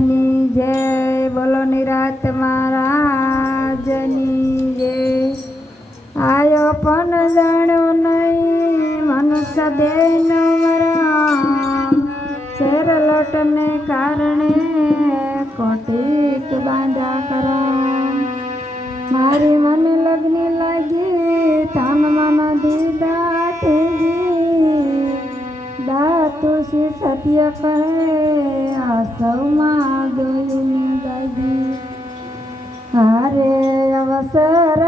ની જય બોલો નિરાત મહારાજની જય આયો પણ જાણો નહીં, મનુષ્ય બેન મરામ શેર લોટને કારણે કોટીક બાંધા કરા મારી મન લગ્ન લાગી તાનમાં દીદા દાતુ દાતુસી સત્ય કહે આ સૌમાં ગયું ગાજી હારે અવસર